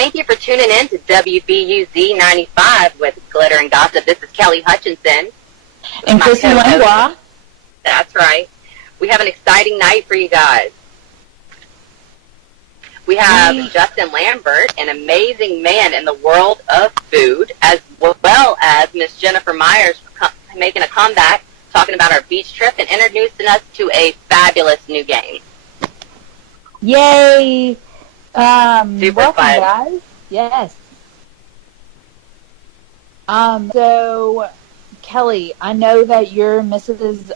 thank you for tuning in to WBUZ 95 with Glitter and Gossip. This is Kelli Hutchinson. And Chrissy Langlois. That's right. We have an exciting night for you guys. We have Justin Lambert, an amazing man in the world of food, as well as Miss Jennifer Myers making a comeback, talking about our beach trip and introducing us to a fabulous new game. Yay! Super welcome, fun. guys. Yes. So, Kelli, I know that you're Mrs.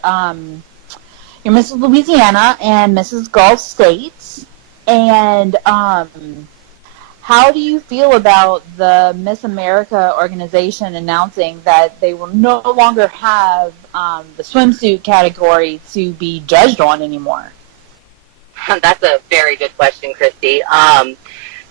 Louisiana and Mrs. Gulf States. And how do you feel about the Miss America organization announcing that they will no longer have the swimsuit category to be judged on anymore? That's a very good question, Christy.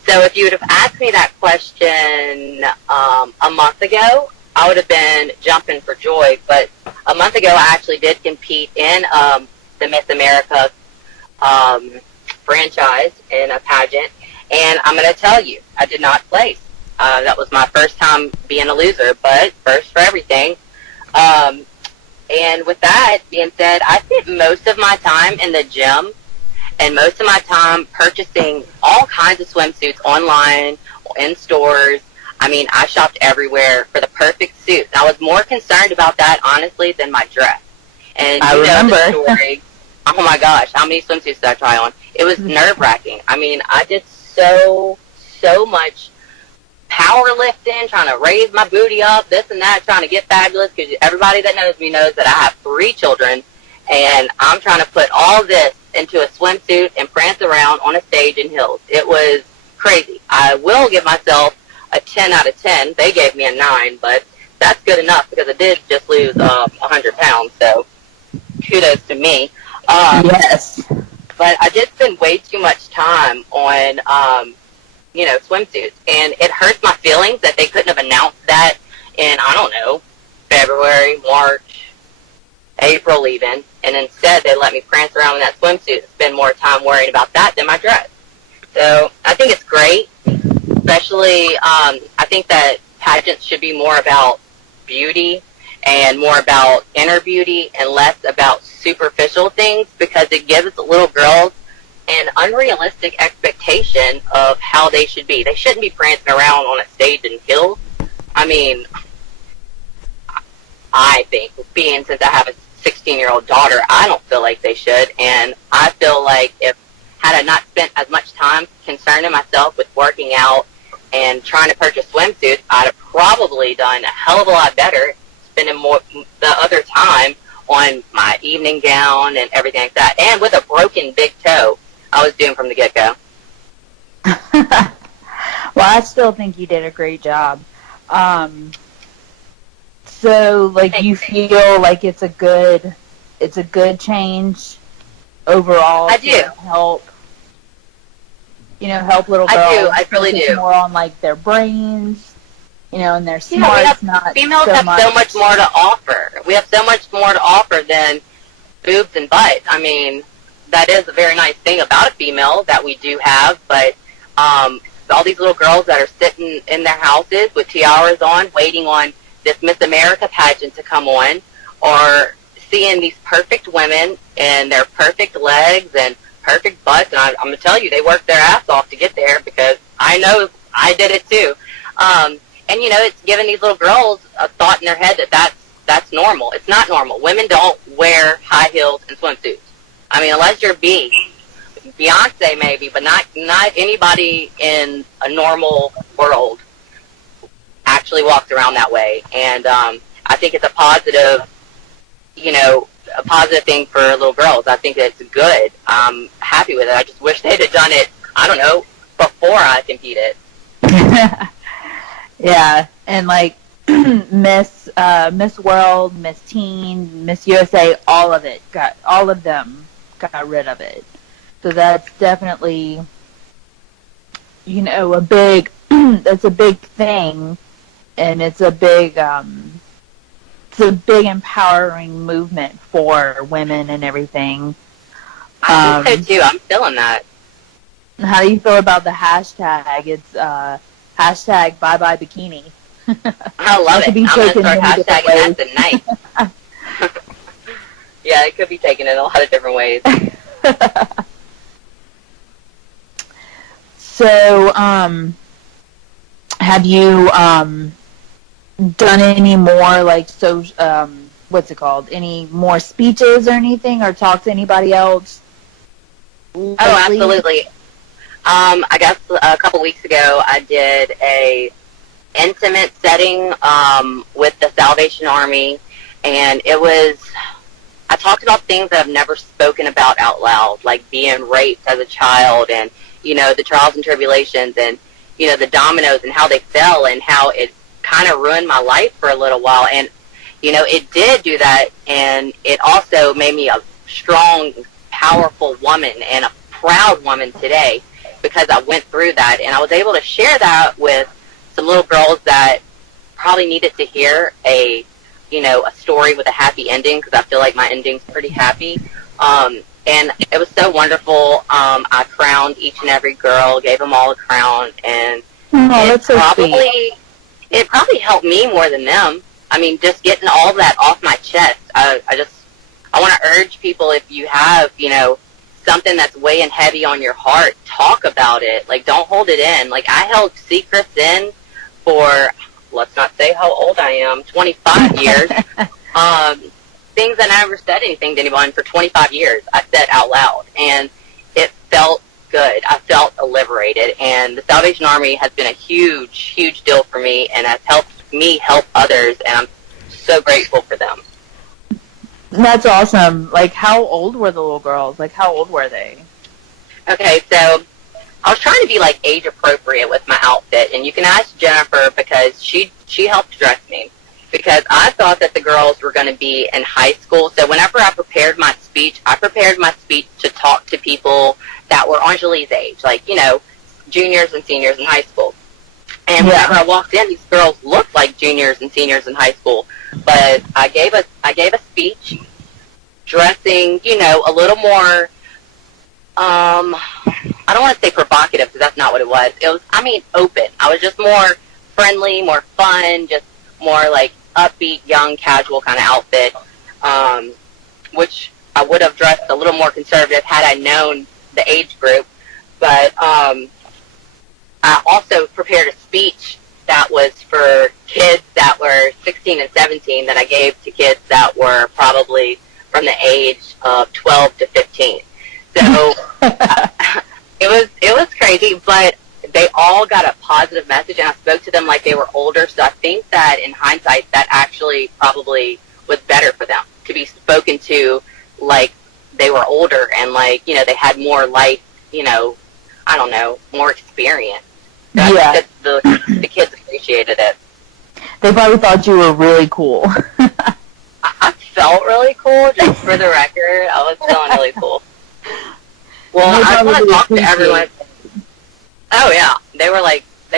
So if you would have asked me that question a month ago, I would have been jumping for joy. But a month ago, I actually did compete in the Miss America franchise in a pageant, and I'm going to tell you, I did not place. That was my first time being a loser, but first for everything. And with that being said, I spent most of my time in the gym and most of my time purchasing all kinds of swimsuits online, in stores. I mean, I shopped everywhere for the perfect suit. And I was more concerned about that, honestly, than my dress. And I remember. Know the story. Oh, my gosh, how many swimsuits did I try on? It was nerve-wracking. I mean, I did so much powerlifting, trying to raise my booty up, this and that, trying to get fabulous, because everybody that knows me knows that I have 3 children, and I'm trying to put all this into a swimsuit and prance around on a stage in heels. It was crazy. I will give myself a 10 out of 10. They gave me a 9, but that's good enough because I did just lose 100 pounds, so kudos to me. Yes. But I did spend way too much time on, swimsuits, and it hurts my feelings that they couldn't have announced that in, I don't know, February, March, April even, and instead they let me prance around in that swimsuit and spend more time worrying about that than my dress. So I think it's great, especially I think that pageants should be more about beauty and more about inner beauty and less about superficial things, because it gives little girls an unrealistic expectation of how they should be. They shouldn't be prancing around on a stage in heels. I mean, I think, since I have a 16-year-old daughter, I don't feel like they should, and I feel like had I not spent as much time concerning myself with working out and trying to purchase swimsuits, I'd have probably done a hell of a lot better spending more the other time on my evening gown and everything like that. And with a broken big toe, I was doomed from the get-go. Well, I still think you did a great job. So, like, you feel like it's a good change overall. I do. Help little girls. I really do. More on, like, their brains, and their smarts. Females have so much more to offer. We have so much more to offer than boobs and butt. I mean, that is a very nice thing about a female that we do have, but all these little girls that are sitting in their houses with tiaras on, waiting on this Miss America pageant to come on, or seeing these perfect women and their perfect legs and perfect butts, and I'm going to tell you, they worked their ass off to get there, because I know I did it too. And, it's giving these little girls a thought in their head that that's normal. It's not normal. Women don't wear high heels and swimsuits. I mean, unless you're Beyonce maybe, but not anybody in a normal world actually walks around that way. And I think it's a positive thing for little girls. I think it's good. I'm happy with it. I just wish they'd have done it, I don't know, before I competed. Yeah, and like Miss World, Miss Teen, Miss USA, all of them got rid of it. So that's definitely, a big that's a big thing, and it's a big empowering movement for women and everything. I think so too. I'm feeling that. How do you feel about the hashtag? It's hashtag bye bye bikini. I love it. I'm going to start hashtagging that tonight. Yeah, it could be taken in a lot of different ways. So, have you done any more like what's it called? Any more speeches or anything, or talked to anybody else lately? Oh, absolutely. I guess a couple weeks ago I did a intimate setting with the Salvation Army, and I talked about things that I've never spoken about out loud, like being raped as a child, and the trials and tribulations, and the dominoes and how they fell, and how it kind of ruined my life for a little while. And it did do that, and it also made me a strong, powerful woman and a proud woman today, because I went through that, and I was able to share that with some little girls that probably needed to hear a story with a happy ending, because I feel like my ending's pretty happy. And it was so wonderful. I crowned each and every girl, gave them all a crown, and it probably helped me more than them. I mean, just getting all that off my chest. I want to urge people, if you have, something that's weighing heavy on your heart, talk about it. Like, don't hold it in. Like, I held secrets in for, let's not say how old I am, 25 years. Things that I never said anything to anyone for 25 years, I said out loud, and it felt good. I felt liberated, and the Salvation Army has been a huge, huge deal for me, and has helped me help others, and I'm so grateful for them. That's awesome. Like, how old were the little girls? Like, how old were they? Okay, so I was trying to be, like, age appropriate with my outfit, and you can ask Jennifer, because she helped dress me, because I thought that the girls were going to be in high school. So whenever I prepared my speech to talk to people that were Anjali's age, like, juniors and seniors in high school. And whenever I walked in, these girls looked like juniors and seniors in high school. But I gave a speech dressing, a little more, I don't want to say provocative, because that's not what it was. It was, open. I was just more friendly, more fun, just more like upbeat, young, casual kind of outfit, which I would have dressed a little more conservative had I known the age group. But I also prepared a speech that was for kids that were 16 and 17 that I gave to kids that were probably from the age of 12 to 15. So it was crazy, but they all got a positive message, and I spoke to them like they were older. So I think that in hindsight, that actually probably was better for them to be spoken to like they were older, and like, they had more life, I don't know, more experience. So I think that the kids appreciated it. They probably thought you were really cool. I felt really cool, just for the record. I was feeling really cool. Well, I want to talk to everyone. Oh, yeah. They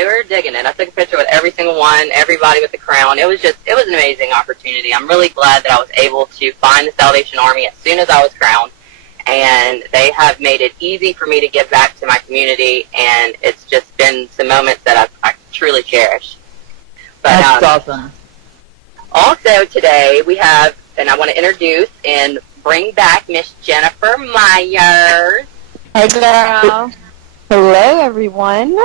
were digging it. I took a picture with every single one, everybody with the crown. It was an amazing opportunity. I'm really glad that I was able to find the Salvation Army as soon as I was crowned, and they have made it easy for me to give back to my community, and it's just been some moments that I truly cherish. But, that's awesome. Also today we have, and I want to introduce and bring back Miss Jennifer Myers. Hey, girl. Hello, everyone.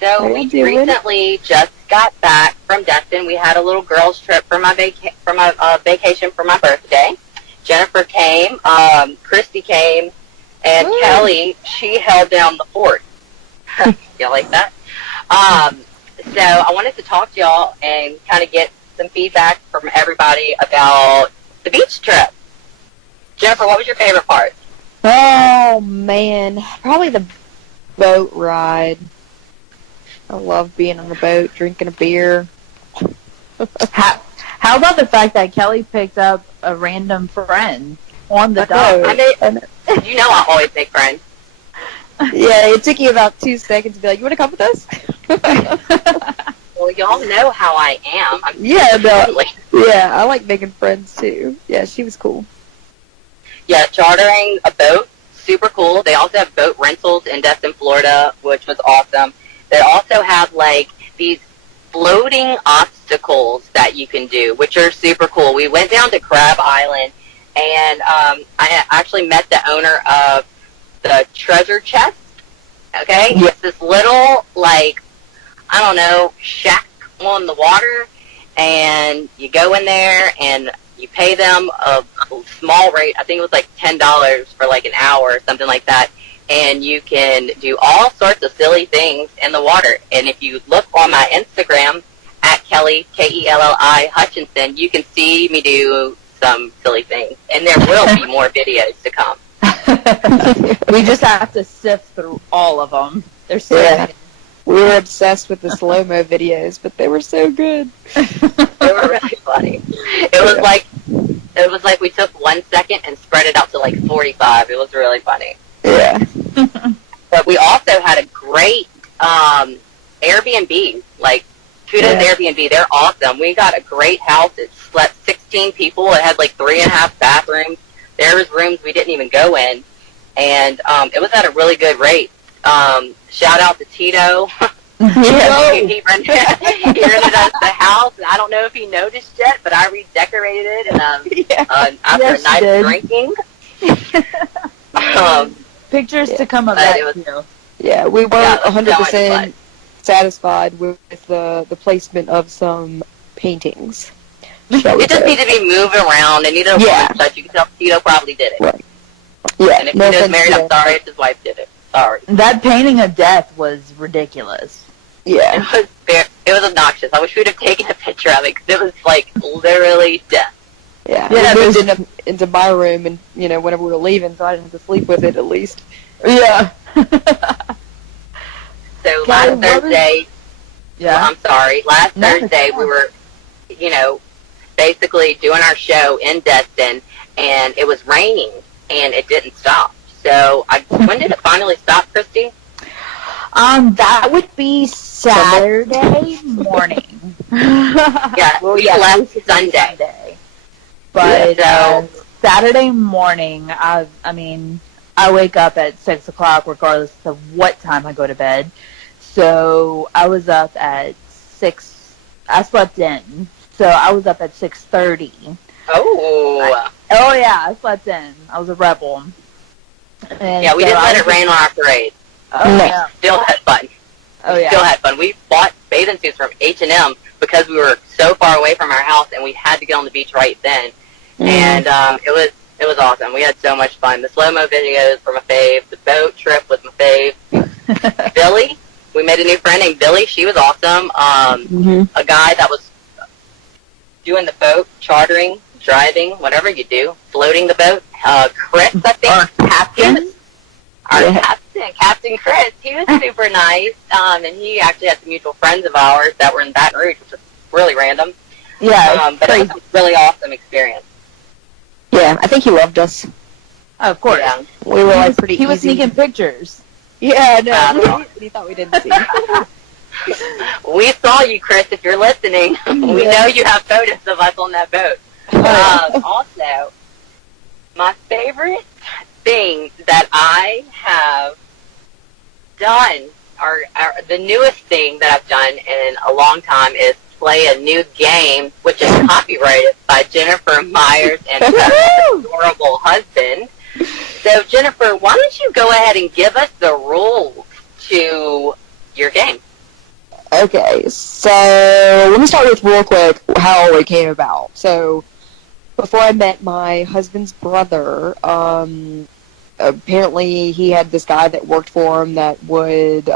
So we recently just got back from Destin. We had a little girls' trip for my vacation for my birthday. Jennifer came, Christy came, and Kelly, she held down the fort. You like that? So I wanted to talk to y'all and kind of get some feedback from everybody about the beach trip. Jennifer, what was your favorite part? Oh, man. Probably the boat ride. I love being on the boat, drinking a beer. How about the fact that Kelly picked up a random friend on the dock? You know I always make friends. Yeah, it took you about 2 seconds to be like, you want to come with us? Well, y'all know how I am. I like making friends, too. Yeah, she was cool. Yeah, chartering a boat, super cool. They also have boat rentals in Destin, Florida, which was awesome. They also have, like, these floating obstacles that you can do, which are super cool. We went down to Crab Island, and I actually met the owner of the treasure chest, okay? Yeah. It's this little, like, I don't know, shack on the water, and you go in there, and you pay them a small rate. I think it was like $10 for like an hour or something like that. And you can do all sorts of silly things in the water. And if you look on my Instagram, at Kelli, Kelli Hutchinson, you can see me do some silly things. And there will be more videos to come. We just have to sift through all of them. They're so Yeah. We were obsessed with the slow-mo videos, but they were so good. They were really funny. It was like we took 1 second and spread it out to like 45. It was really funny. Yeah. But we also had a great Airbnb. Like, kudos Airbnb. They're awesome. We got a great house. It slept 16 people. It had like 3.5 bathrooms. There was rooms we didn't even go in. And it was at a really good rate. Shout out to Tito. He rented us the house, and I don't know if he noticed yet, but I redecorated it and after a night of drinking. Pictures to come of that too. Yeah, we weren't 100% satisfied with the placement of some paintings. It just needed to be moved around. It needed a touch. You can tell Tito probably did it. Right. Yeah. And if Tito's married, I'm sorry if his wife did it. Sorry. That painting of death was ridiculous. Yeah. It was obnoxious. I wish we'd have taken a picture of it, because it was, like, literally death. Yeah. We moved into my room, and, you know, whenever we were leaving, so I didn't have to sleep with it, at least. Yeah. So last Thursday, I'm sorry, last Thursday we were, you know, basically doing our show in Destin, and it was raining, and it didn't stop. So when did it finally stop, Christy? That would be Saturday morning. Yeah, we left Sunday. But Saturday morning, I wake up at 6 o'clock regardless of what time I go to bed. So I was up at 6. I slept in. So I was up at 6:30. Oh. I slept in. I was a rebel. And yeah, we didn't let it rain on our parade. Oh, yeah. Still had fun. Oh, yeah. Still had fun. We bought bathing suits from H&M because we were so far away from our house, and we had to get on the beach right then. And it was awesome. We had so much fun. The slow-mo videos were my fave. The boat trip was my fave. Billy, we made a new friend named Billy. She was awesome. A guy that was doing the boat, chartering, driving, whatever you do, floating the boat. Chris, I think, Captain Chris. He was super nice, and he actually had some mutual friends of ours that were in Baton Rouge, which was really random. Yeah, but it was a really awesome experience. Yeah, I think he loved us. Oh, of course. Yeah. We were like pretty easy. He was sneaking pictures. Yeah, no. He thought we didn't see. We saw you, Chris, if you're listening. We know you have photos of us on that boat. Also, my favorite thing that I have done, or the newest thing that I've done in a long time, is play a new game, which is copyrighted by Jennifer Myers and her adorable husband. So, Jennifer, why don't you go ahead and give us the rules to your game? Okay, so let me start with real quick how it came about. So, before I met my husband's brother, apparently he had this guy that worked for him that would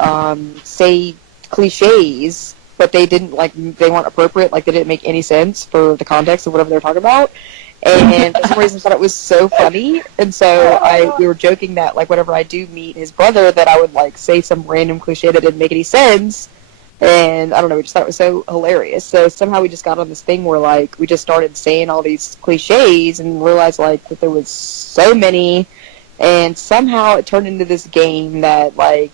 say cliches, but they weren't appropriate, like they didn't make any sense for the context of whatever they were talking about. And for some reason I thought it was so funny, and so we were joking that like whenever I do meet his brother that I would like say some random cliche that didn't make any sense. And I don't know, we just thought it was so hilarious. So somehow we just got on this thing where, like, we just started saying all these cliches and realized, like, that there was so many. And somehow it turned into this game that, like,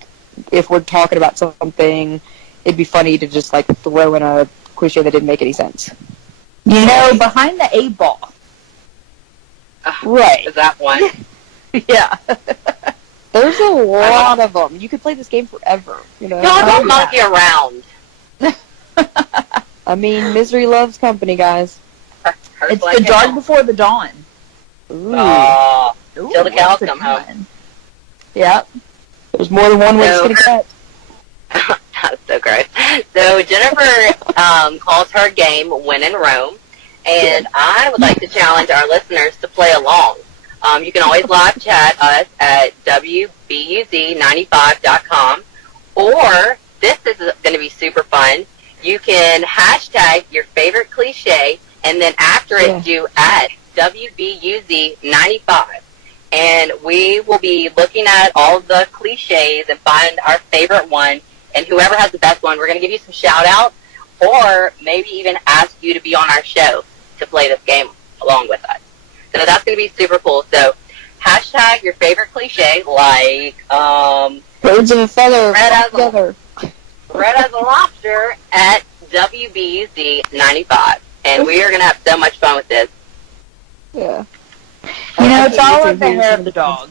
if we're talking about something, it'd be funny to just, like, throw in a cliche that didn't make any sense. You know, behind the 8 ball. Right. Is that one? Yeah. There's a lot of them. You could play this game forever. You know. No, don't monkey around. I mean, misery loves company, guys. It's the dark before the dawn. Ooh. Till the cows come home. Yep. There's more than one way to skin a cat. That's so gross. So Jennifer calls her game When in Rome, and I would like to challenge our listeners to play along. You can always live chat us at WBUZ95.com, or this is going to be super fun. You can hashtag your favorite cliche, and then after it, do at WBUZ95. And we will be looking at all the cliches and find our favorite one. And whoever has the best one, we're going to give you some shout-outs, or maybe even ask you to be on our show to play this game along with us. So that's going to be super cool. So hashtag your favorite cliche, like Birds of a feather. red as a lobster at WBUZ95. And we are going to have so much fun with this. Yeah. You know, it's all like the hair of the dog.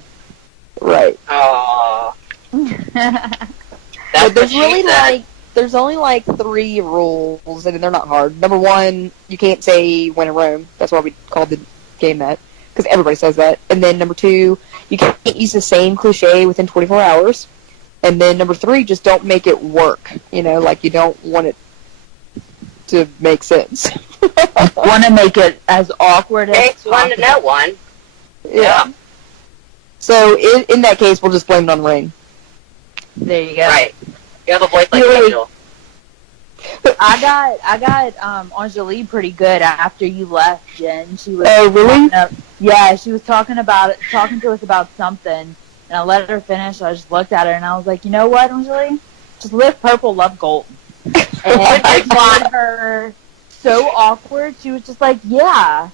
Right. Aww. But there's there's only like 3 rules, and they're not hard. Number 1, you can't say when in Rome. That's why we called the game that, because everybody says that. And then number 2, you can't use the same cliche within 24 hours. And then number 3, just don't make it work. You know, like you don't want it to make sense. Want to make it as awkward as Takes one to know one. Yeah. So in that case, we'll just blame it on rain. There you go. Right. You have a voice like Angel. I got Anjali pretty good after you left, Jen. She was really? She was talking to us about something, and I let her finish. I just looked at her and I was like, you know what, Anjali? Just live purple, love gold. And I found her so awkward. She was just like, yeah,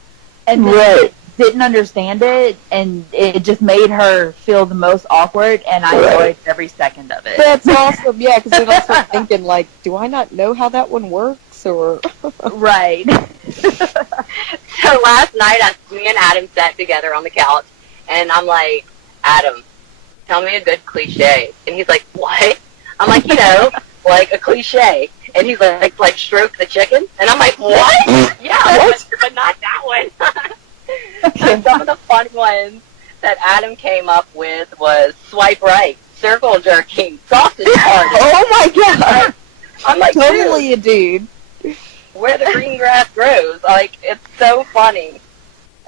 and then didn't understand it, and it just made her feel the most awkward, and I enjoyed every second of it. That's awesome, yeah, because then I'll start thinking, like, do I not know how that one works, or... Right. So last night, me and Adam sat together on the couch, and I'm like, Adam, tell me a good cliche. And he's like, what? I'm like, you know, like a cliche. And he's like stroke the chicken. And I'm like, what? Yeah, but not that one. Some of the fun ones that Adam came up with was swipe right, circle jerking, sausage party. Oh my god! I'm like, totally a dude. Where the green grass grows. Like, it's so funny.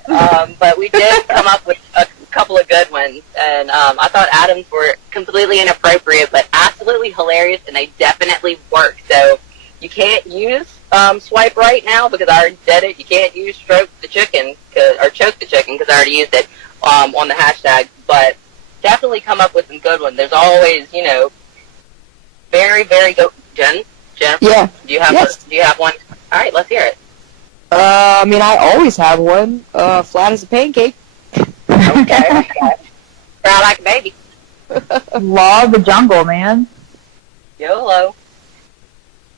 But we did come up with a couple of good ones, and I thought Adam's were completely inappropriate, but absolutely hilarious, and they definitely work. So you can't use swipe right now because I already said it. You can't use stroke the chicken or choke the chicken because I already used it on the hashtag. But definitely come up with some good ones. There's always, you know, very, very good. Jen? Yeah. Do you have one? All right, let's hear it. I mean, I always have one. Flat as a pancake. Okay. Cry like a baby. Law of the jungle, man. YOLO.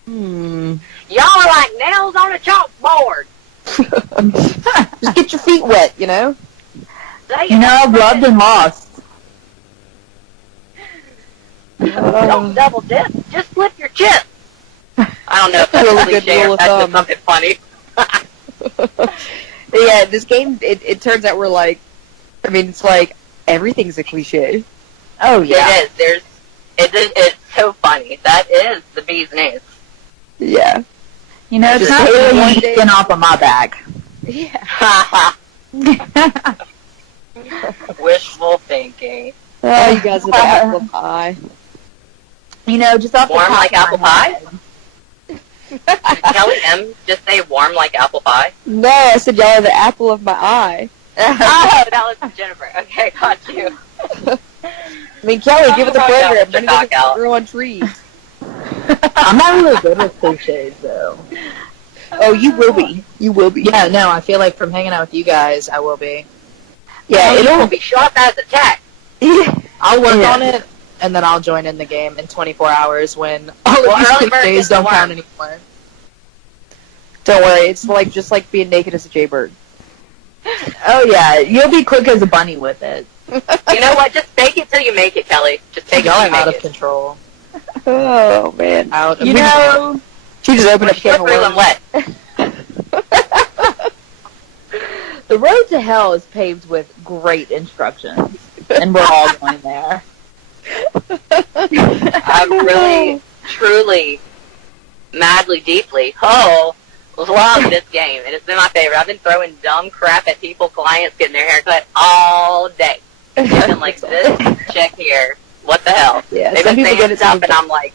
Y'all are like nails on a chalkboard. Just get your feet wet, you know? You know, I've loved and lost. Don't double dip. Just flip your chip. I don't know if that's really cliche or that's just something funny. Yeah, this game, it turns out we're like, I mean, it's like, everything's a cliche. Oh, yeah. It is. It's so funny. That is the bee's knees. Yeah. You know, it's not really skin off of my back. Yeah. Wishful thinking. Oh, you guys are the apple pie. You know, just off warm the top like of apple pie? Kelly M, just say warm like apple pie? No, I said y'all are the apple of my eye. Oh, that was Jennifer. Okay, got you. I mean, Kelly, give it the program. Then you can grow on trees. I'm not really good with cliches, though. Oh, you will be. You will be. Yeah, no, I feel like from hanging out with you guys, I will be. Yeah, it'll be sharp as a tack. I'll work on it, and then I'll join in the game in 24 hours when all of these days don't count anymore. Don't worry, it's just like being naked as a jaybird. Oh yeah, you'll be quick as a bunny with it. You know what? Just fake it till you make it, Kelly. Just fake it till you make out of it. control. Oh, man. Out of You know, She just opened up a can of Slippery when worms. wet. the road to hell is paved with great instructions, and we're all going there. I really, truly, madly, deeply, love this game. And it's been my favorite. I've been throwing dumb crap at people, clients getting their hair cut all day. I've been like, this chick here, what the hell? Yeah, They've some been people saying get it stuff, and I'm like,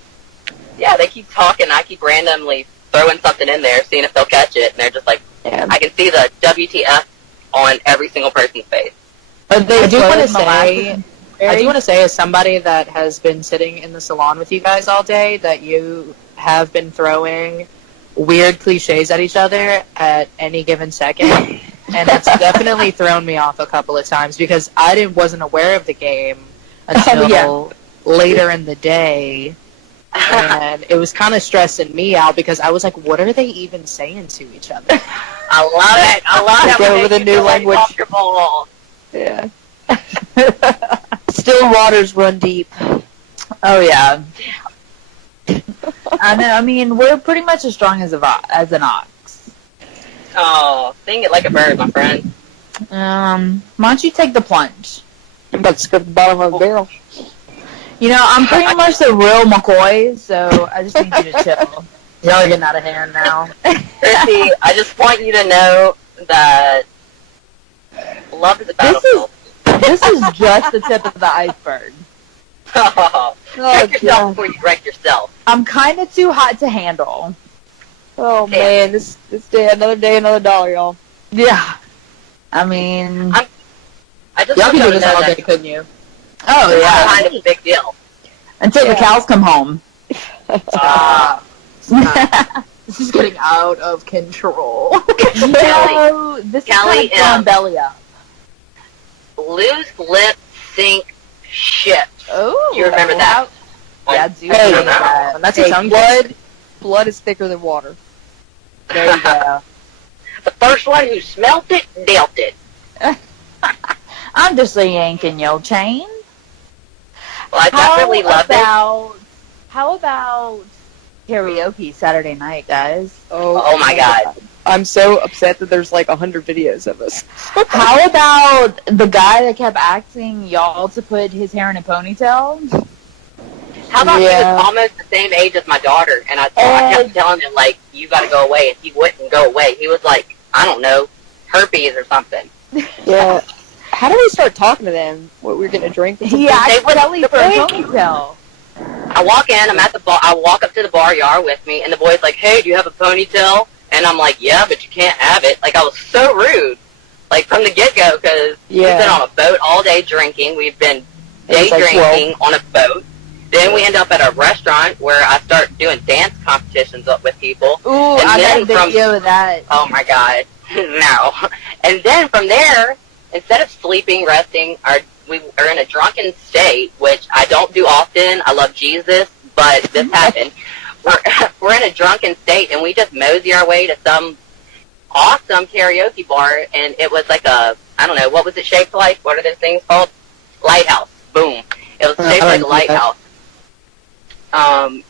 yeah, they keep talking. I keep randomly throwing something in there, seeing if they'll catch it. And they're just like, Yeah. I can see the WTF on every single person's face. I do want to molasses say, as somebody that has been sitting in the salon with you guys all day, that you have been throwing weird cliches at each other at any given second, and it's definitely thrown me off a couple of times because I wasn't aware of the game until later in the day, and it was kind of stressing me out because I was like, what are they even saying to each other? I love it. I love it. Go with a new language. Comfortable. Yeah. Still waters run deep. Oh yeah. I know. I mean, we're pretty much as strong as an ox. Oh, sing it like a bird, my friend. Why don't you take the plunge? I'm about to scrape the bottom of a barrel. You know, I'm pretty much the real McCoy, so I just need you to chill. Y'all are getting out of hand now. Chrissy, I just want you to know that love is a battlefield. This is just the tip of the iceberg. Check yourself before you wreck yourself. I'm kind of too hot to handle. Oh man, this day, another dollar, y'all. Yeah. I mean, I just Y'all want could you do to this know all that day, couldn't you? oh it's yeah. kind of a big deal. Until the cows come home. This is getting out of control. No, this Kelly, is kind of belly up. Loose lip sink shit. Oh, You remember that? Yeah, I do Hey, remember that. That's Hey, a tongue twister. blood is thicker than water. There you go. The first one who smelt it, dealt it. I'm just yanking your chain. Well, I definitely love it. How about karaoke Saturday night, guys? Oh my God. I'm so upset that there's like 100 videos of us. How about the guy that kept asking y'all to put his hair in a ponytail? How about he Yeah. was almost the same age as my daughter, and I kept telling him, like, you got to go away, and he wouldn't go away. He was like, I don't know, herpes or something. Yeah. How do we start talking to them? What, we're getting a drink? Or something? He asked They wouldn't- Kelly for a ponytail. I walk in, I'm at the bar, I walk up to the bar, yard with me, and the boy's like, hey, do you have a ponytail? And I'm like, yeah, but you can't have it. Like, I was so rude, like, from the get-go, because we've been on a boat all day drinking. We've been day It's like drinking on a boat. Then we end up at a restaurant where I start doing dance competitions up with people. Ooh, And I got a then video of that. Oh, my God. No. And then from there, instead of sleeping, resting, we are in a drunken state, which I don't do often. I love Jesus, but this happened. We're in a drunken state, and we just mosey our way to some awesome karaoke bar, and it was like I don't know, what was it shaped like? What are those things called? Lighthouse. Boom. It was shaped like a lighthouse.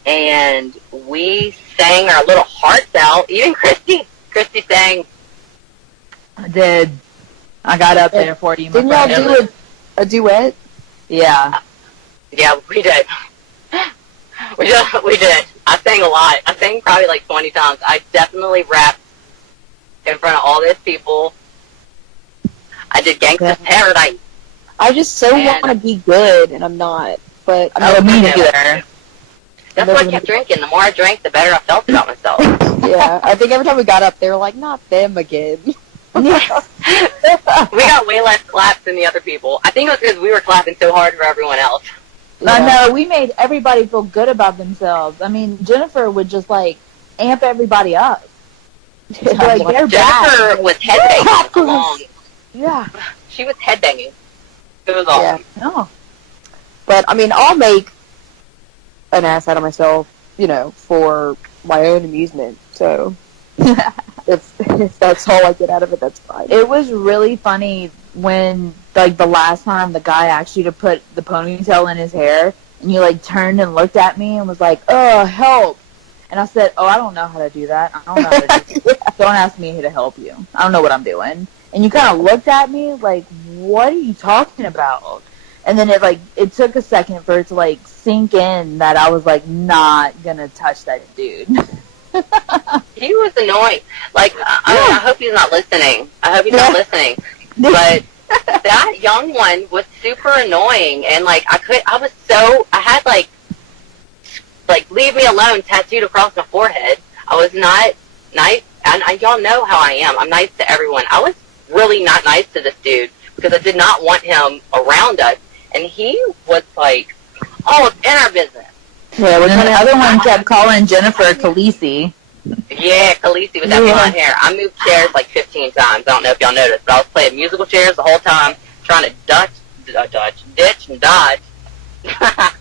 And we sang our little hearts out. Even Christy sang. I did. I got up there for you, my Didn't y'all friend. do a duet? Yeah. Yeah, we did. We did. I sang a lot. I sang probably like 20 times. I definitely rapped in front of all those people. I did Gangsta's Paradise. I just so want to be good, and I'm not. But I'm me neither. neither. That's why I kept drinking. The more I drank, the better I felt about myself. yeah, I think every time we got up, they were like, "Not them again." We got way less claps than the other people. I think it was because we were clapping so hard for everyone else. I know, we made everybody feel good about themselves. I mean, Jennifer would just, like, amp everybody up. She'd be like, they're Jennifer back. was headbanging along. Yeah. She was headbanging. It was awesome. Oh. But I mean, I'll make an ass out of myself, for my own amusement. So if that's all I get out of it, that's fine. It was really funny when, like, the last time the guy asked you to put the ponytail in his hair, and you, like, turned and looked at me and was like, "Oh, help." And I said, "Oh, I don't know how to do that. I don't know how to do that. Don't ask me to help you. I don't know what I'm doing." And you kind of looked at me like, "What are you talking about?" And then it took a second for it to, like, sink in that I was, like, not gonna touch that dude. He was annoying. Like, I hope he's not listening. I hope he's not listening. But that young one was super annoying, and, like, I had, like, leave me alone tattooed across my forehead. I was not nice, and y'all know how I am. I'm nice to everyone. I was really not nice to this dude because I did not want him around us, and he was like, "Oh, it's in our business." Yeah, well, then the other one kept calling Jennifer Khaleesi. Yeah, Khaleesi with that blonde hair. I moved chairs like 15 times. I don't know if y'all noticed, but I was playing musical chairs the whole time, trying to ditch and dodge. That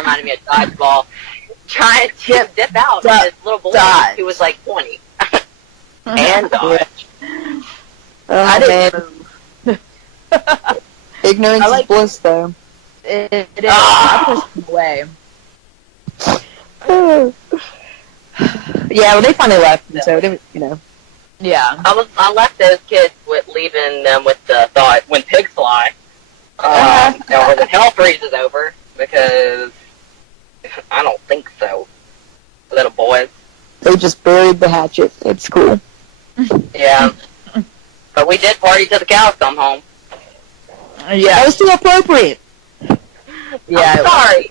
reminded me of dodgeball. Trying to dip out with this little boy who was like 20. And dodge. I didn't move. Ignorance is bliss, though. It is. I pushed him away. Yeah, well, they finally left, so they, you know. Yeah. I left those kids with leaving them with the thought, when pigs fly, or when hell freezes over, because I don't think so, little boys. They just buried the hatchet. It's cool. Yeah. But we did party till the cows come home. Yeah. That was too appropriate. Yeah. I'm sorry.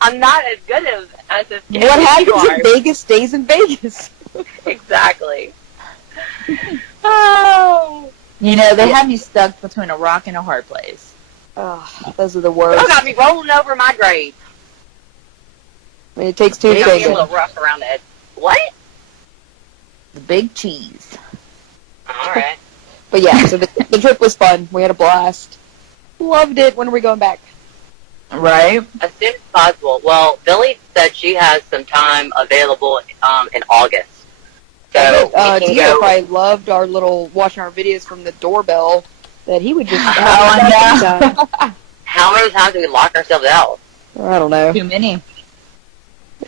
I'm not as good as this kid. What happens in Vegas stays in Vegas. Exactly. Oh. You know, they have me stuck between a rock and a hard place. Oh, those are the worst. You got me rolling over my grave. I mean, it takes two You got me a things. little rough around the edge. What? The big cheese. All right. But yeah, so the trip was fun. We had a blast. Loved it. When are we going back? Right? As soon as possible. Well, Billy said she has some time available in August. So Dio probably loved our little watching our videos from the doorbell. That he would just. How many times did we lock ourselves out? I don't know. Too many.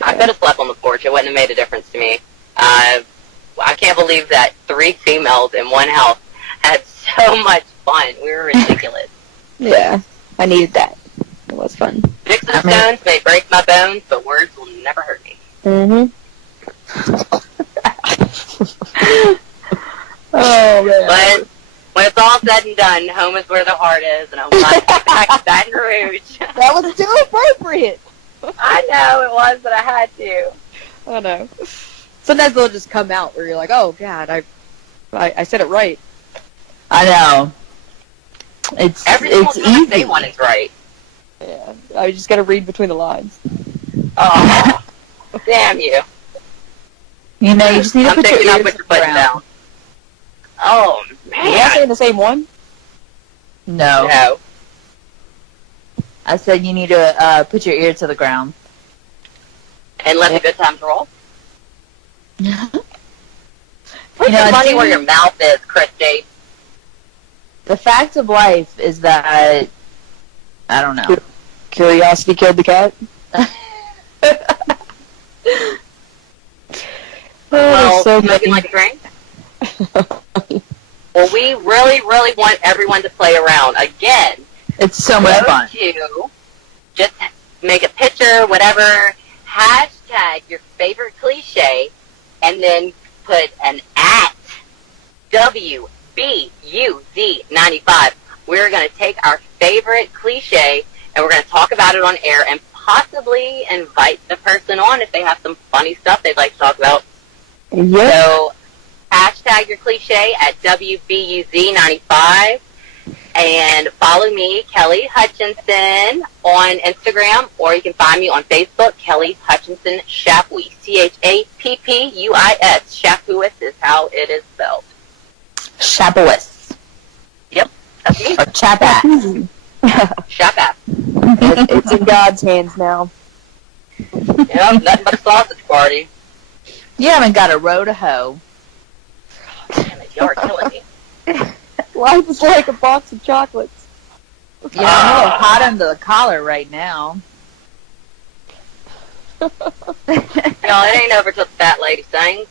I could have slept on the porch. It wouldn't have made a difference to me. I can't believe that 3 females in one house had so much fun. We were ridiculous. Yeah, I needed that. It was fun. Sticks and stones may break my bones, but words will never hurt me. Mm-hmm. Oh, man. But when it's all said and done, home is where the heart is, and I'm like, back to Baton Rouge. That was too appropriate. I know it was, but I had to. I know. Sometimes they'll just come out where you're like, oh, God, I said it right. I know. It's easy. They want it right. Yeah, I just got to read between the lines. Oh, damn you. You know, you just need to I'm put your picking up ears with to your the foot ground. down. Oh, man. Are you saying the same one? No. No. I said you need to put your ear to the ground. And let the good times roll. You Put know, your money Jimmy- where your mouth is, Christy. The fact of life is that, I don't know. Curiosity killed the cat. Well, so smoking many. like a drink? Well, we really, really want everyone to play around. Again, It's so much fun. to just make a picture, whatever, hashtag your favorite cliche, and then put an at WBUZ95. We're going to take our favorite cliche, and we're going to talk about it on air, and possibly invite the person on if they have some funny stuff they'd like to talk about. Yep. So, hashtag your cliche at WBUZ95. And follow me, Kelli Hutchinson, on Instagram, or you can find me on Facebook, Kelli Hutchinson Chappuis, Chappuis. Chappuis is how it is spelled. Chappuis. Yep, that's me. Or Chappass. Chapass. It's in God's hands now. Yep, nothing but a sausage party. You haven't got a row to hoe. Damn it, y'all are killing me. Life is like a box of chocolates. Yeah, I'm really hot under the collar right now. Y'all, it ain't over till the fat lady sings.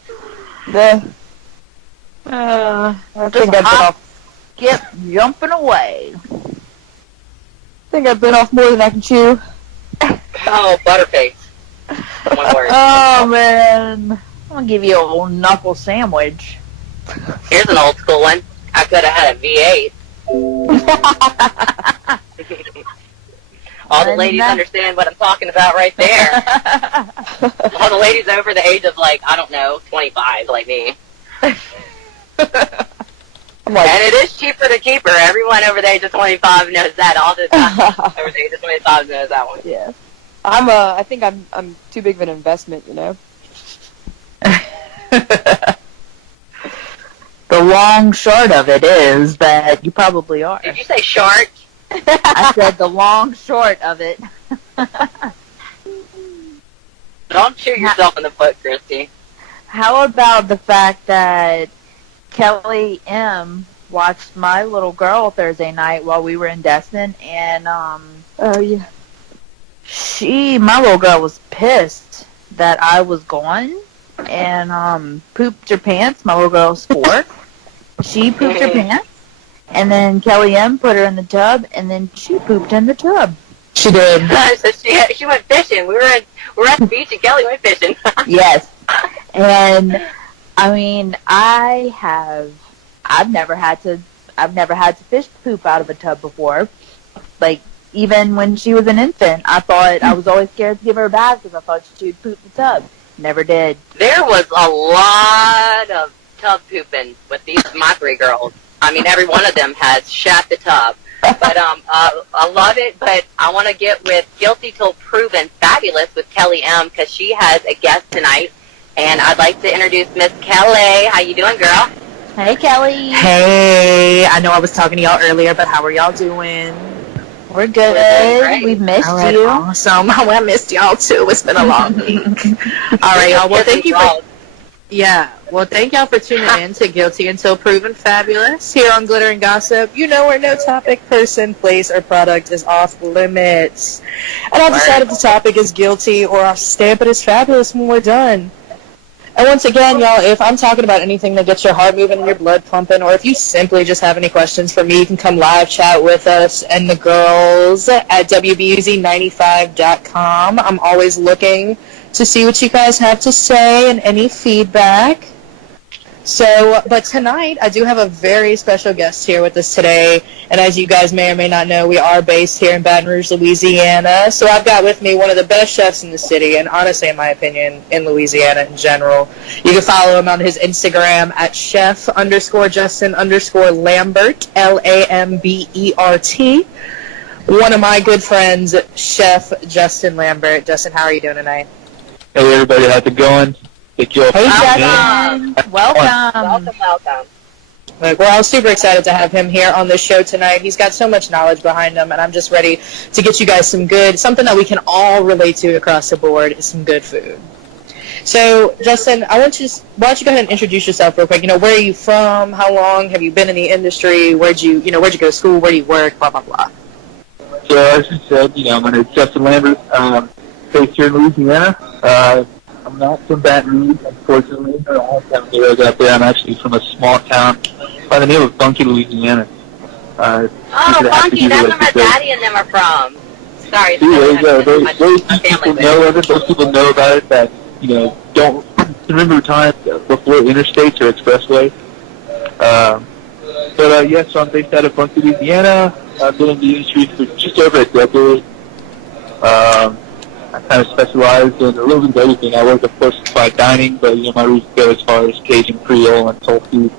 I Just think I've been hop, off. skip, jumping away. I think I've been off more than I can chew. Oh, Butterface. One word. Oh, man. I'm going to give you a old knuckle sandwich. Here's an old school one. I could have had a V8. All the ladies understand what I'm talking about right there. All the ladies over the age of, like, I don't know, 25, like me. And it is cheaper to keep her. Everyone over the age of 25 knows that. All the time over the age of 25 knows that one. Yeah. I think I'm too big of an investment, you know. The long short of it is that you probably are. Did you say short? I said the long short of it. Don't shoot yourself in the foot, Christy. How about the fact that Kelly M watched My Little Girl Thursday night while we were in Destin, and Oh yeah. my little girl was pissed that I was gone and pooped her pants. My little girl's 4. She pooped her pants, and then Kelly M put her in the tub, and then she pooped in the tub. She did. So she went fishing. We were at the beach and Kelly went fishing. Yes. And I mean, I've never had to fish poop out of a tub before. Like, even when she was an infant, I was always scared to give her a bath because I thought she would poop in the tub. Never did. There was a lot of tub pooping with my 3 girls. I mean, every one of them has shat the tub. But I love it, but I want to get with Guilty Till Proven Fabulous with Kelly M because she has a guest tonight. And I'd like to introduce Miss Kelly. How you doing, girl? Hey, Kelly. Hey, I know I was talking to y'all earlier, but how are y'all doing? We're good. Great. We've missed All right, you. awesome. Well, I missed y'all too. It's been a long week. All right, y'all. Well, thank you for thank y'all for tuning in to Guilty Until Proven Fabulous here on Glitter and Gossip. You know where no topic, person, place, or product is off limits. And I'll decide if the topic is guilty or I'll stamp it as fabulous when we're done. And once again, y'all, if I'm talking about anything that gets your heart moving and your blood pumping, or if you simply just have any questions for me, you can come live chat with us and the girls at WBUZ95.com. I'm always looking to see what you guys have to say and any feedback. So, but tonight, I do have a very special guest here with us today, and as you guys may or may not know, we are based here in Baton Rouge, Louisiana, so I've got with me one of the best chefs in the city, and honestly, in my opinion, in Louisiana in general. You can follow him on his Instagram at chef_Justin_Lambert, Lambert. One of my good friends, Chef Justin Lambert. Justin, how are you doing tonight? Hey everybody, how's it going? Thank you all for Hey, tuning in. Justin. Welcome. Welcome. Well, I was super excited to have him here on this show tonight. He's got so much knowledge behind him, and I'm just ready to get you guys something that we can all relate to across the board is some good food. So, Justin, why don't you go ahead and introduce yourself real quick? You know, where are you from? How long have you been in the industry? Where'd you go to school? Where do you work? Blah, blah, blah. So, as you said, my name is Justin Lambert, based here in Louisiana. I'm not from Baton Rouge, unfortunately. I don't have heroes out there. I'm actually from a small town by the name of Bunkie, Louisiana. Oh, Bunkie, that's where my daddy and them are from. Sorry. Those people know of it. Those people know about it that, don't remember times before interstates or expressway. So I'm based out of Bunkie, Louisiana. I've been in the industry for just over a decade. I kind of specialize in a little bit of everything. I work, of course, in fine dining, but my roots go as far as Cajun, Creole, and soul food.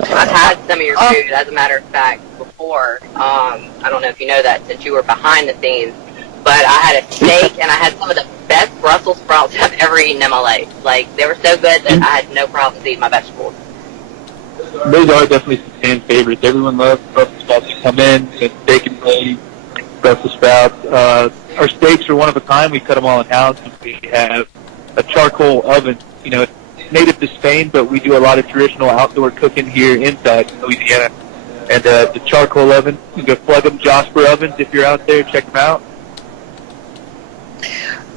I've had some of your food, as a matter of fact, before. I don't know if you know that since you were behind the scenes, but I had a steak and I had some of the best Brussels sprouts I've ever eaten in my life. Like, they were so good that I had no problems eating my vegetables. Those are definitely some fan favorites. Everyone loves Brussels sprouts to come in, and bacon blade, Brussels sprouts. Our steaks are one of a kind. We cut them all in house. We have a charcoal oven. native to Spain, but we do a lot of traditional outdoor cooking here inside Louisiana. And the charcoal oven, you can plug them, Jasper ovens. If you're out there, check them out.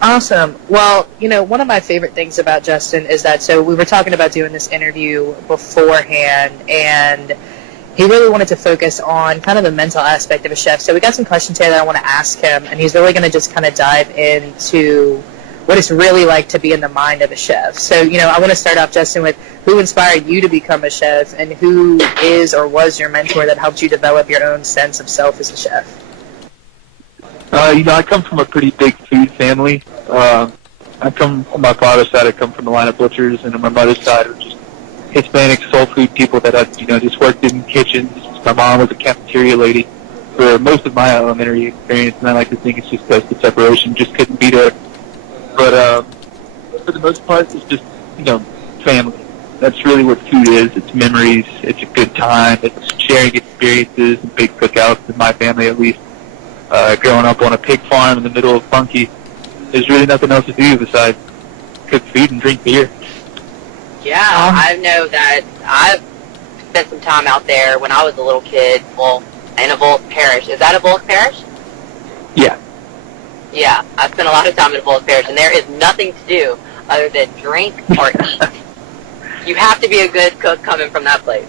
Awesome. Well, one of my favorite things about Justin is that, so we were talking about doing this interview beforehand, and he really wanted to focus on kind of the mental aspect of a chef. So we got some questions here that I want to ask him, and he's really going to just kind of dive into what it's really like to be in the mind of a chef. So, I want to start off, Justin, with who inspired you to become a chef, and who is or was your mentor that helped you develop your own sense of self as a chef? I come from a pretty big food family. I come from my father's side. I come from the line of butchers, and on my mother's side, it was just Hispanic soul food people that have, just worked in kitchens. My mom was a cafeteria lady for most of my elementary experience, and I like to think it's just because the separation just couldn't be there. But for the most part, it's just, family. That's really what food is. It's memories. It's a good time. It's sharing experiences and big cookouts in my family, at least. Growing up on a pig farm in the middle of Funky, there's really nothing else to do besides cook food and drink beer. Yeah, I know that I've spent some time out there when I was a little kid, in a Volk Parish. Is that a Volk Parish? Yeah. Yeah, I spent a lot of time in a Volk Parish, and there is nothing to do other than drink or eat. You have to be a good cook coming from that place.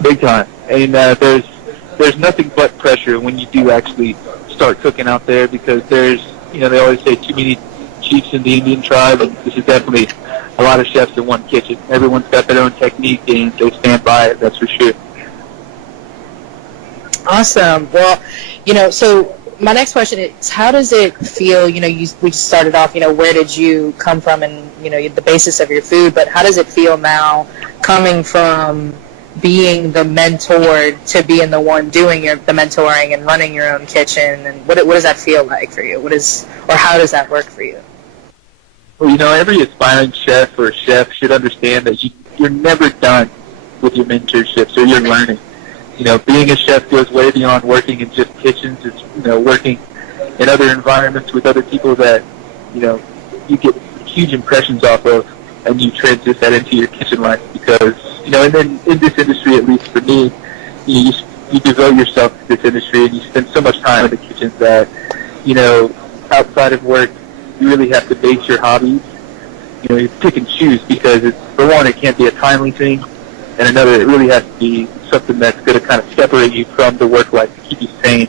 Big time. And there's nothing but pressure when you do actually start cooking out there, because there's, they always say too many chiefs in the Indian tribe, and this is definitely a lot of chefs in one kitchen. Everyone's got their own technique, and they stand by it, that's for sure. Awesome. Well, so my next question is, how does it feel, we just started off, where did you come from and, the basis of your food, but how does it feel now coming from being the mentor to being the one doing the mentoring and running your own kitchen, and what does that feel like for you? How does that work for you? Well, every aspiring chef or chef should understand that you're never done with your mentorships or your learning. Being a chef goes way beyond working in just kitchens. It's, working in other environments with other people that, you get huge impressions off of, and you transit that into your kitchen life, because, and then in this industry, at least for me, you devote yourself to this industry, and you spend so much time in the kitchen that, outside of work, you really have to base your hobbies. You pick and choose, because for one, it can't be a timely thing, and another, it really has to be something that's going to kind of separate you from the work life to keep you sane.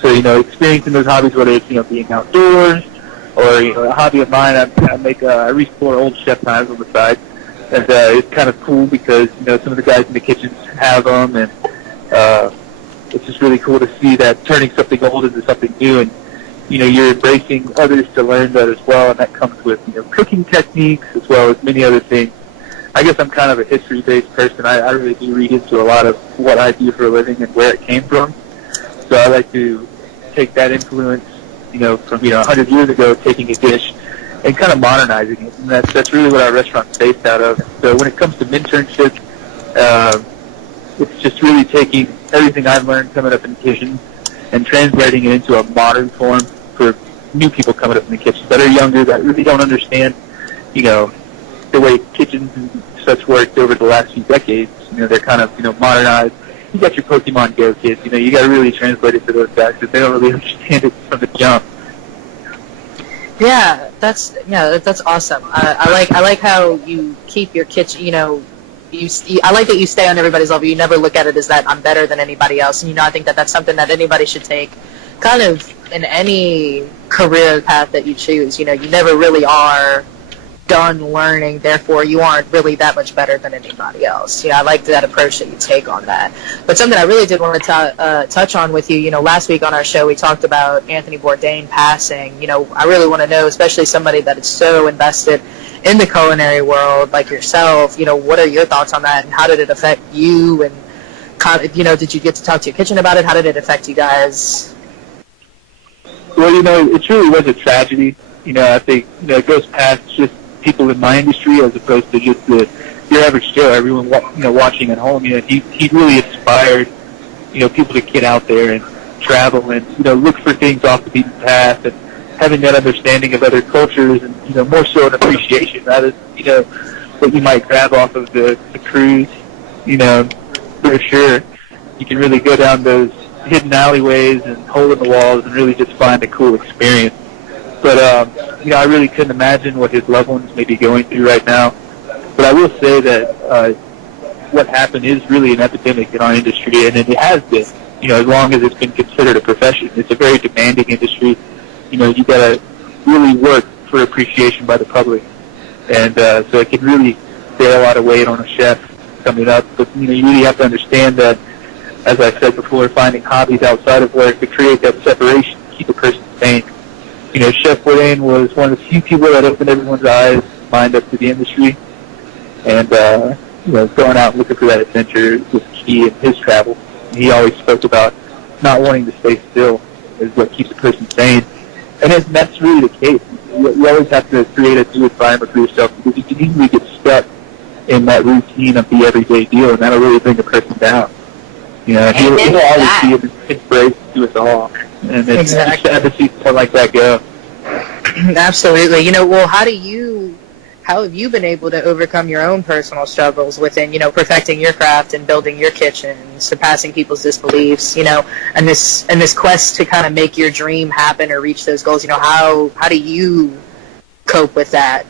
So, experiencing those hobbies, whether it's, being outdoors, or, a hobby of mine, I re-explore old chef knives on the side. And it's kind of cool because, some of the guys in the kitchens have them, and it's just really cool to see that turning something old into something new, and, you're embracing others to learn that as well, and that comes with, cooking techniques as well as many other things. I guess I'm kind of a history-based person. I really do read into a lot of what I do for a living and where it came from. So I like to take that influence, from 100 years ago, taking a dish and kind of modernizing it. And that's really what our restaurant's based out of. So when it comes to mentorship, it's just really taking everything I've learned coming up in the kitchen and translating it into a modern form for new people coming up in the kitchen that are younger, that really don't understand, the way kitchens and such worked over the last few decades. They're kind of, modernized. You got your Pokemon Go kids. You got to really translate it to those guys because they don't really understand it from the jump. Yeah, that's awesome. I like how you keep your kitchen. I like that you stay on everybody's level. You never look at it as that I'm better than anybody else. And I think that that's something that anybody should take, kind of in any career path that you choose. You never really are done learning, therefore you aren't really that much better than anybody else. I like that approach that you take on that. But something I really did want to touch on with you, last week on our show we talked about Anthony Bourdain passing. I really want to know, especially somebody that is so invested in the culinary world like yourself, what are your thoughts on that, and how did it affect you, and did you get to talk to your kitchen about it? How did it affect you guys? Well, it truly was a tragedy. I think it goes past just people in my industry as opposed to just your average Joe, everyone watching at home. He really inspired people to get out there and travel and look for things off the beaten path, and having that understanding of other cultures, and more so an appreciation rather that you might grab off of the cruise, you know, for sure. You can really go down those hidden alleyways and hole in the walls and really just find a cool experience. But, you know, I really couldn't imagine what his loved ones may be going through right now. But I will say that what happened is really an epidemic in our industry, and it has been, you know, as long as it's been considered a profession. It's a very demanding industry. You know, you got to really work for appreciation by the public. And so it can really bear a lot of weight on a chef coming up. But, you know, you really have to understand that, as I said before, finding hobbies outside of work to create that separation, keep a person sane. You know, Chef Bourdain was one of the few people that opened everyone's eyes, mind up to the industry. And, you know, going out and looking for that adventure was key in his travel. He always spoke about not wanting to stay still is what keeps a person sane. And that's really the case. You always have to create a new environment for yourself because you can easily get stuck in that routine of the everyday deal, and that'll really bring a person down. You know, he'll always be an inspiration to us all. And it's sad to see someone like that go. Absolutely. You know, well, how have you been able to overcome your own personal struggles within, you know, perfecting your craft and building your kitchen, surpassing people's disbeliefs, you know, and this quest to kind of make your dream happen or reach those goals? You know, how do you cope with that?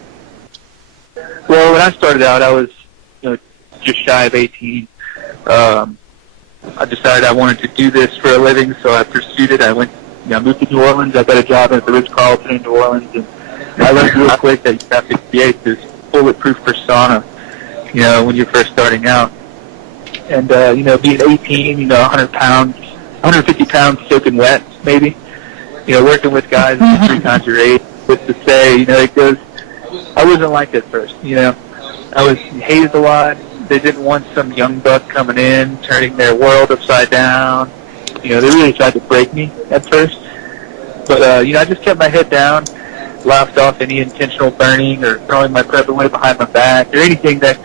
Well, when I started out, I was, you know, just shy of 18. I decided I wanted to do this for a living, so I pursued it. I moved to New Orleans. I got a job at the Ritz-Carlton in New Orleans, and I learned real quick that you have to create this bulletproof persona, you know, when you're first starting out. And, you know, being 18, you know, 100 pounds, 150 pounds soaking wet, maybe, you know, working with guys 3 times your age, with to say, you know, it goes, I wasn't like that first, you know. I was hazed a lot. They didn't want some young buck coming in, turning their world upside down. You know, they really tried to break me at first. But, you know, I just kept my head down, laughed off any intentional burning or throwing my prep away behind my back or anything that,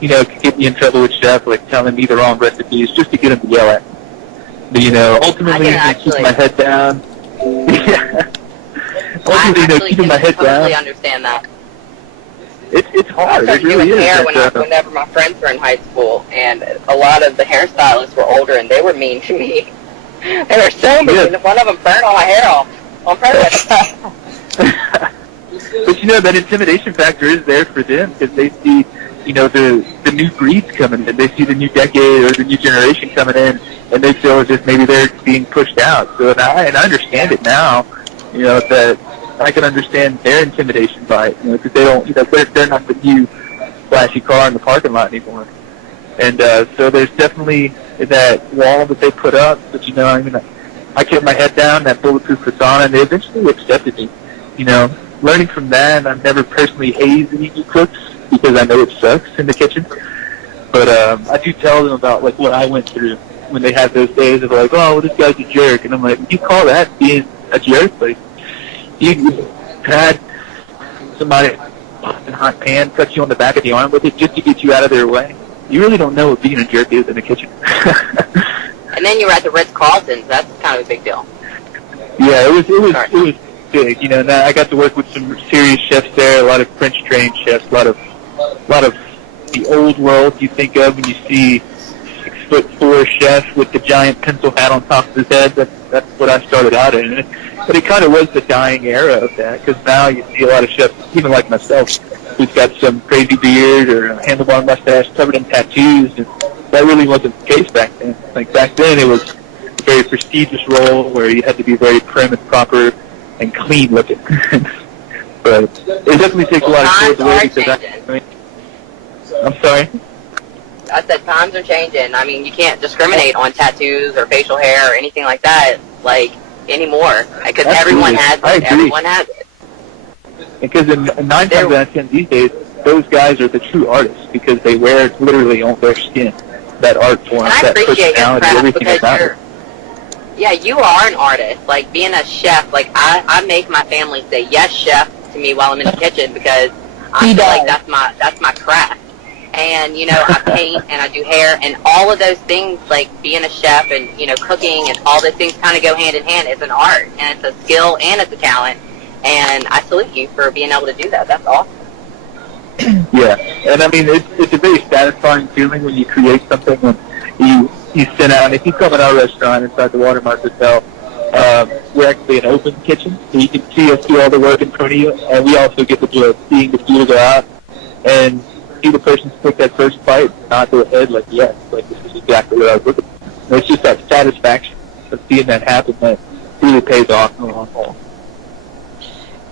you know, could get me in trouble with chef, like telling me the wrong recipes just to get them to yell at me. But, you know, ultimately, I keep my head down. Yeah. Ultimately, you know, keeping my head down. I understand that. It's hard. I started doing hair whenever my friends were in high school, and a lot of the hairstylists were older, and they were mean to me. They were so mean. Yeah. One of them burned all my hair off on purpose. But, you know, that intimidation factor is there for them because they see, you know, the new breeds coming in. They see the new decade or the new generation coming in, and they feel as if maybe they're being pushed out. So, and I understand it now, you know, that I can understand their intimidation by it, you know, because they don't, you know, they're not the new flashy car in the parking lot anymore. And so there's definitely that wall that they put up. But, you know, I mean, I kept my head down, that bulletproof persona, and they eventually accepted me. You know, learning from that, I've never personally hazed any new cooks because I know it sucks in the kitchen. But I do tell them about, like, what I went through when they had those days of, like, oh, well, this guy's a jerk. And I'm like, you call that being a jerk? Like, you had somebody in a hot pan cut you on the back of the arm with it just to get you out of their way. You really don't know what being a jerk is in the kitchen. And then you were at the Ritz-Carlton. That's kind of a big deal. Yeah, it was big. You know, and I got to work with some serious chefs there. A lot of French-trained chefs. A lot of the old world you think of when you see 6'4" chef with the giant pencil hat on top of his head. That's what I started out in. But it kind of was the dying era of that, because now you see a lot of chefs, even like myself, who's got some crazy beard or a handlebar mustache covered in tattoos, and that really wasn't the case back then. Like, back then it was a very prestigious role where you had to be very prim and proper and clean looking. But it definitely takes a lot of skills away because I'm sorry? I said times are changing. I mean, you can't discriminate on tattoos or facial hair or anything like that, like, anymore. Because everyone has it. Everyone has it. Because in 9 times out of 10 these days, those guys are the true artists because they wear it literally on their skin. That art form, that personality, everything about it. Yeah, you are an artist. Like, being a chef, like, I make my family say, yes, chef, to me while I'm in the kitchen because I feel like that's my craft. And, you know, I paint and I do hair and all of those things, like being a chef and, you know, cooking and all those things kind of go hand in hand. It's an art and it's a skill and it's a talent. And I salute you for being able to do that. That's awesome. Yeah, and I mean, it's a very satisfying feeling when you create something and you send out. And if you come at our restaurant inside the Watermark Hotel, we're actually an open kitchen, so you can see us do all the work in front of you, and we also get the joy of seeing the food go out and see the person take that first bite, nod their head like, yes, like this is exactly what I was looking for. And it's just that satisfaction of seeing that happen that really pays off in the long haul.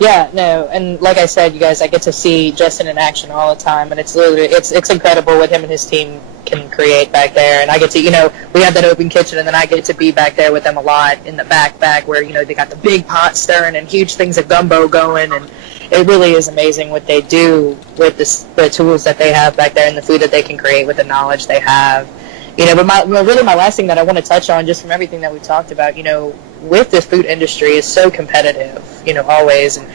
Yeah, no, and like I said, you guys, I get to see Justin in action all the time, and it's literally, it's incredible what him and his team can create back there. And I get to, we have that open kitchen, and then I get to be back there with them a lot in the back where, they got the big pot stirring and huge things of gumbo going, and it really is amazing what they do with the tools that they have back there and the food that they can create with the knowledge they have. But my last thing that I want to touch on, just from everything that we talked about, with this food industry is so competitive, always, and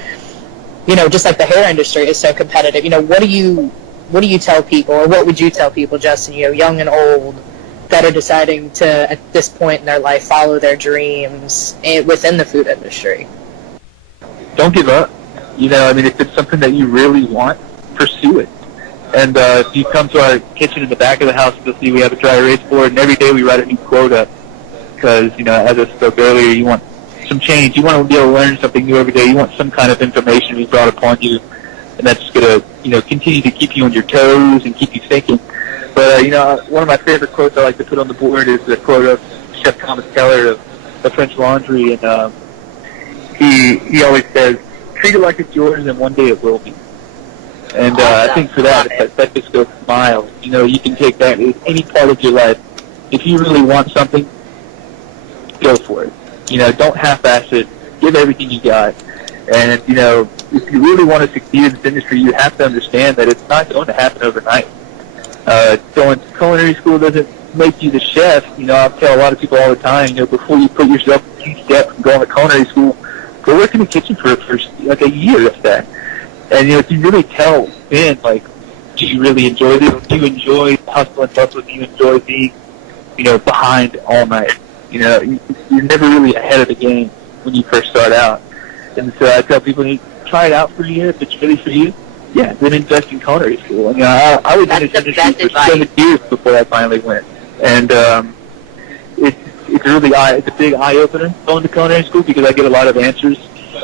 just like the hair industry is so competitive. What do you tell people, or what would you tell people, Justin, young and old, that are deciding to, at this point in their life, follow their dreams within the food industry? Don't give up. If it's something that you really want, pursue it. And if you come to our kitchen in the back of the house, you'll see we have a dry erase board, and every day we write a new quota. Because, as I spoke earlier, you want some change. You want to be able to learn something new every day. You want some kind of information to be brought upon you, and that's going to, continue to keep you on your toes and keep you thinking. But, one of my favorite quotes I like to put on the board is the quote of Chef Thomas Keller of French Laundry, and he always says, treat it like it's yours, and one day it will be. And I think for that just goes miles. You can take that in any part of your life. If you really want something, go for it. Don't half-ass it. Give everything you got. And, if you really want to succeed in this industry, you have to understand that it's not going to happen overnight. Going to culinary school doesn't make you the chef. I'll tell a lot of people all the time, before you put yourself a few steps and go to culinary school, go work in the kitchen for a year, if that. And, if you really tell Ben, do you really enjoy this? Do you enjoy hustle and bustle? Do you enjoy being, behind all night? You're never really ahead of the game when you first start out. And so I tell people, try it out for a year. If it's really for you, yeah, then invest in culinary school. I was in this industry for 7 years before I finally went. And it's a big eye-opener going to culinary school, because I get a lot of answers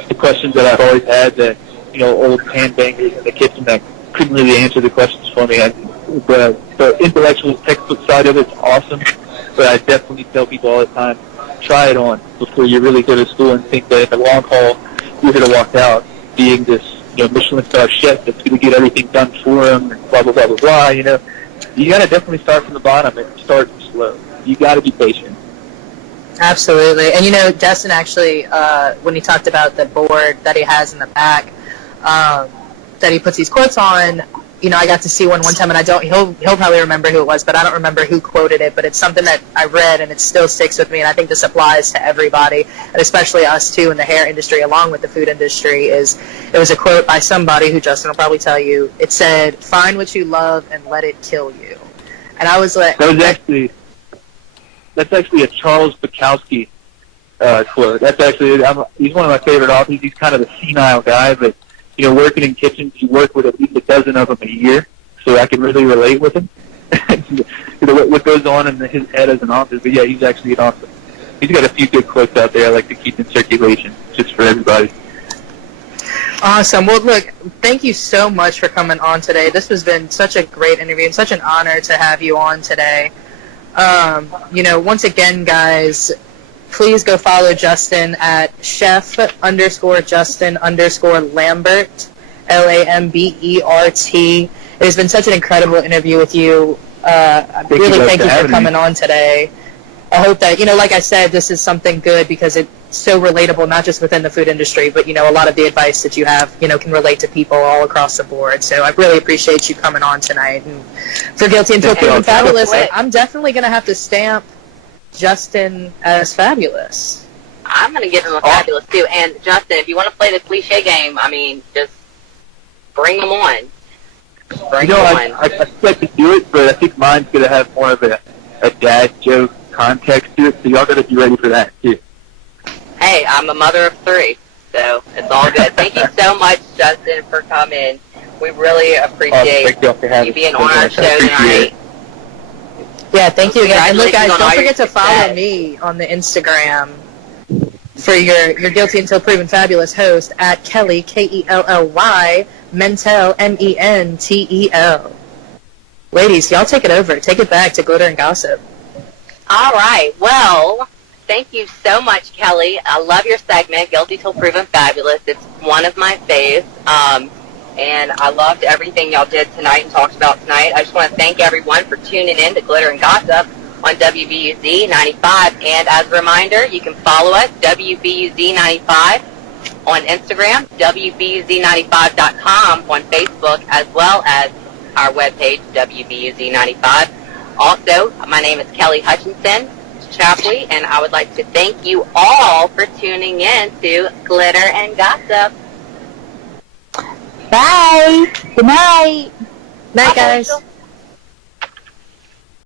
to questions that I've always had that, old handbangers in the kitchen that couldn't really answer the questions for me. But the intellectual textbook side of it's awesome. But I definitely tell people all the time, try it on before you really go to school and think that in the long haul you're going to walk out being this, Michelin star chef that's going to get everything done for them and blah, blah, blah, blah, blah. You got to definitely start from the bottom and start slow. You got to be patient. Absolutely. And, Justin actually, when he talked about the board that he has in the back, that he puts these quotes on, I got to see one time, and he'll probably remember who it was, but I don't remember who quoted it, but it's something that I read, and it still sticks with me, and I think this applies to everybody, and especially us, too, in the hair industry, along with the food industry, it was a quote by somebody who Justin will probably tell you. It said, find what you love and let it kill you. And I was like... That's actually a Charles Bukowski quote. He's one of my favorite authors. He's kind of a senile guy, but working in kitchens, you work with at least a dozen of them a year, so I can really relate with him. What goes on in his head as an author. But yeah, he's actually an author. He's got a few good quotes out there I like to keep in circulation, just for everybody. Awesome. Well, look, thank you so much for coming on today. This has been such a great interview and such an honor to have you on today. Once again, guys, please go follow Justin at chef_Justin_Lambert, Lambert. It has been such an incredible interview with you. Thank you for coming on today. I hope that, like I said, this is something good because it's so relatable, not just within the food industry, but, a lot of the advice that you have, can relate to people all across the board. So I really appreciate you coming on tonight. And for Guilty Until Proven Fabulous, I'm definitely going to have to stamp Justin as fabulous. I'm going to give him a fabulous, too. And, Justin, if you want to play the cliche game, just bring them on. I expect to do it, but I think mine's going to have more of a dad joke context to it, so y'all got to be ready for that, too. Hey, I'm a mother of 3, so it's all good. Thank you so much, Justin, for coming. We really appreciate thank you for having you being me. on our show tonight. Yeah, thank you again. And look, guys, Congratulations on don't all forget your to follow success. me on the Instagram for your Guilty Until Proven Fabulous host at Kelly, Kelly, Mentel, Mentel. Ladies, y'all take it over. Take it back to Glitter and Gossip. All right. Well, thank you so much, Kelly. I love your segment, Guilty Till Proven Fabulous. It's one of my faves. And I loved everything y'all did tonight and talked about tonight. I just want to thank everyone for tuning in to Glitter and Gossip on WBUZ 95. And as a reminder, you can follow us, WBUZ 95, on Instagram, WBUZ95.com on Facebook, as well as our webpage, WBUZ 95. Also, my name is Kelli Hutchinson Chappuis, and I would like to thank you all for tuning in to Glitter and Gossip. Bye. Good night. Night, guys. Rachel.